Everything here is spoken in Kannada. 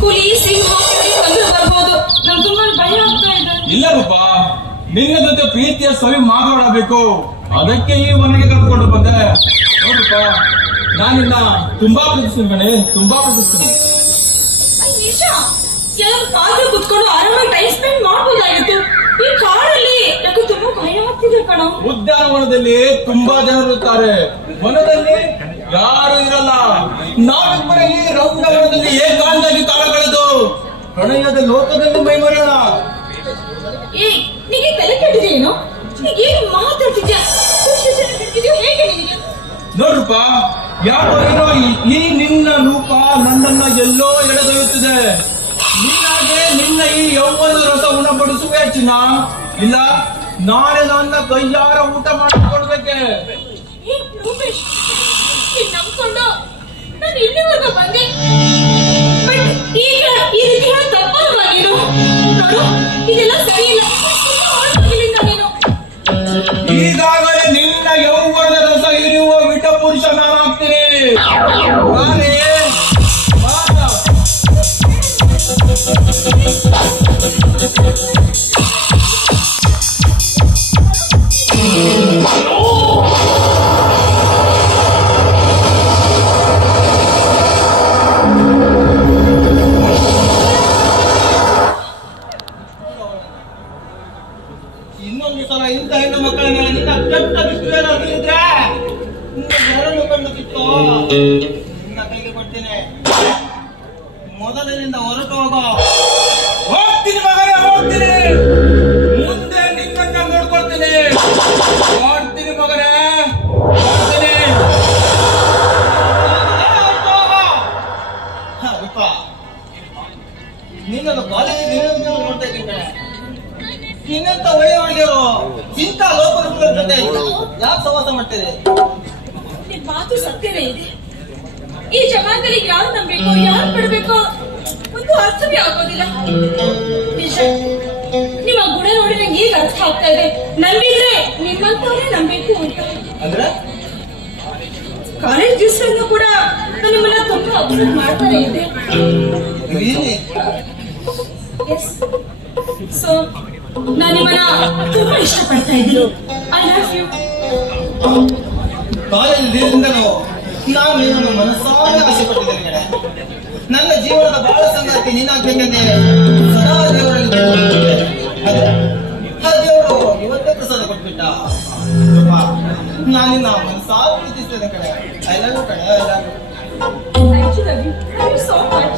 ಹುಲಿ ಸಿಂಹ ಕಂಡು ಬರ್ಬೋದು. ನಂಗೆ ತುಂಬಾ ಭಯ ಆಗ್ತಾ ಇದೆ. ಇಲ್ಲ ಪಾಪ, ನಿನ್ನ ಜೊತೆ ಪ್ರೀತಿಯ ಸವಿ ಮಾತಾಡಬೇಕು, ಅದಕ್ಕೆ ಈ ಮನೆಗೆ ಕರ್ಕೊಂಡು ಬಂದೆ. ನೋಡಪ್ಪ, ನಾನಿನ್ನ ತುಂಬಾ ಪ್ರೀತಿಸ್ತೀನಿ ಕಣೆ, ತುಂಬಾ ಪ್ರೀತಿಸ್ತೀನಿ. ಕೆಲವು ಕಾಲು ಕುತ್ಕೊಂಡು ಆರಾಮಾಗಿ ಟೈಮ್ ಸ್ಪೆಂಡ್ ಮಾಡಬಹುದಾಗಿತ್ತು. ಈ ಕಾರಲ್ಲಿ ನನಗೆ ತುಂಬಾ ಭಯ ಆಗ್ತಿದೆ ಕಣ. ಉದ್ಯಾನವನದಲ್ಲಿ ತುಂಬಾ ಜನರಿರುತ್ತಾರೆ, ವನದಲ್ಲಿ ಯಾರು ಇರಲ್ಲ. ನಾವಿಬ್ಬರ ಈ ರೌದ್ರವನದಲ್ಲಿ ಏಕಾಂತವಾಗಿ ಕಾಲ ಕಳೆದು ಪ್ರಣಯದ ಲೋಕದಲ್ಲಿ ಮೈಮರೆಯೋಣ. ನಿಮಗೆ ತಲೆ ಕೆಟ್ಟಿದೆಯೇನು? ಏನು ಮಾತಾಡ್ತಿದ್ಯಾ? ಹೇಗೆ ನಿನಗೆ? ನೋಡ್ರಪ್ಪ, ಯಾಕೋ ಏನೋ ಈ ನಿನ್ನ ರೂಪ ನನ್ನನ್ನ ಎಲ್ಲೋ ಎಳೆದೊಯ್ಯುತ್ತಿದೆ. ನೀನಾಗೆ ನಿನ್ನ ಈ ಯೌವನ ರಸ ಉಣಬಡಿಸುವೆ ಚಿನ್ನ, ಇಲ್ಲ ನಾಳೆ ನನ್ನ ಕೈಯಾರ ಊಟ ಮಾಡಿಕೊಡ್ಬೇಕೆ? ನಂಬ್ಕೊಂಡು ನಾನು ಇಲ್ಲಿವರೆಗೂ ಬಂದೆ, ಈಗ ಈ ರೀತಿ ತಪ್ಪಲ್ವಾಗಿರು. ನೋಡು, ಇದೆಲ್ಲ ಸರಿ ಇಲ್ಲ. ಈಗಾಗಲೇ ನಿನ್ನ ಯೌವನದ ರಸ ಇರುವ ವಿಟ ಪುರುಷ ನಾನಾಗ್ತೀನಿ. ಇನ್ನೊಂದು ಸಲ ಇಂಥ ಹೆಣ್ಣು ಮಕ್ಕಳ ಮೇಲೆ ನಿನ್ನ ಕೆಟ್ಟ ದೃಷ್ಟಿಯೇನಾದ್ರೂ ಇದ್ರೆ ಎರಡು ಕಣ್ಣು ಕಿತ್ತು ನಿನ್ನ ಕೈಗೆ ಕೊಡ್ತೇನೆ. ಮೊದಲಿನಿಂದ ಹೊರಟು ಹೋಗೋ. ಹೋಗ್ತೀನಿ ಮಗನೇ, ಹೋಗ್ತೀನಿ. ಮುಂದೆ ನಿನ್ನನ್ನ ನೋಡ್ಕೊಳ್ತೀನಿ. ಮಾಡ್ತೀನಿ ಮಗನೇ, ಮಾಡ್ತೀನಿ. ನಿನ್ನನ್ನು ಕಾಲೇಜಿಗೆ ನೋಡ್ತಾ ಇದ್ದೀನಿ ಕಣೆ. ನಿನ್ನಂತ ಒಳ್ಳೆ ಹುಡುಗಿಯರು ಇಂಥ ಲೋಕಗಳ ಜೊತೆ ಯಾಕೆ ಸವಾಸ ಮಾಡ್ತೀರಿ? ನಿನ್ ಮಾತು ಸತ್ಯವೇ ಇದೆ. ಈ ಜಮಾನದಲ್ಲಿ ಯಾರು ನಂಬೇಕು, ಯಾರು ಬಿಡ್ಬೇಕು ಒಂದು ಅರ್ಥವೇ ಆಗೋದಿಲ್ಲ. ನಿಜ, ನಿಮ್ಮ ಗುಣ ನೋಡಿ ನಂಗೆ ಈಗ ಅರ್ಥ ಆಗ್ತಾ ಇದೆ. ನಂಬಿದ್ರೆ ನಿಮ್ಮಂತವರೇ ನಂಬೇಕು ಅಂತ. ಅಂದ್ರೆ ಕಾಲೇಜ್ ದಿವಸ ಕೂಡ ನಿಮ್ಮನ್ನ ತುಂಬಾ ಅಬ್ಸರ್ವ್ ಮಾಡ್ತಾನೆ ಇದೆ. ಸೊ ನಾನು ನಿಮ್ಮನ್ನ ತುಂಬಾ ಇಷ್ಟಪಡ್ತಾ ಇದ್ದೀನಿ. I love you. ಕಾಲೇಜಿಂದಲೂ ನಾನು ನಿನ್ನನ್ನು ಮನಸ್ಸಾರೆ ಆಸೆ ಪಟ್ಟಿದ್ದೇನೆ ಕಡೆ. ನನ್ನ ಜೀವನದ ಬಾಳ ಸಂಗಾತಿ ನೀನಾಗ್ಬೇಕಂತೆ ಸದಾ ದೇವರಲ್ಲಿ ದೇವರು ಇವತ್ತೇ ಪ್ರಸಾದ ಕೊಟ್ಬಿಟ್ಟ. ನಾನು ನಿನ್ನ ಮನಸ್ಸಾರೆ ಪ್ರೀತಿಸ್ತೇನೆ ಕಡೆ. ಐ ಲವ್ ಯು ಕಡೆ, I love you. I love you so much.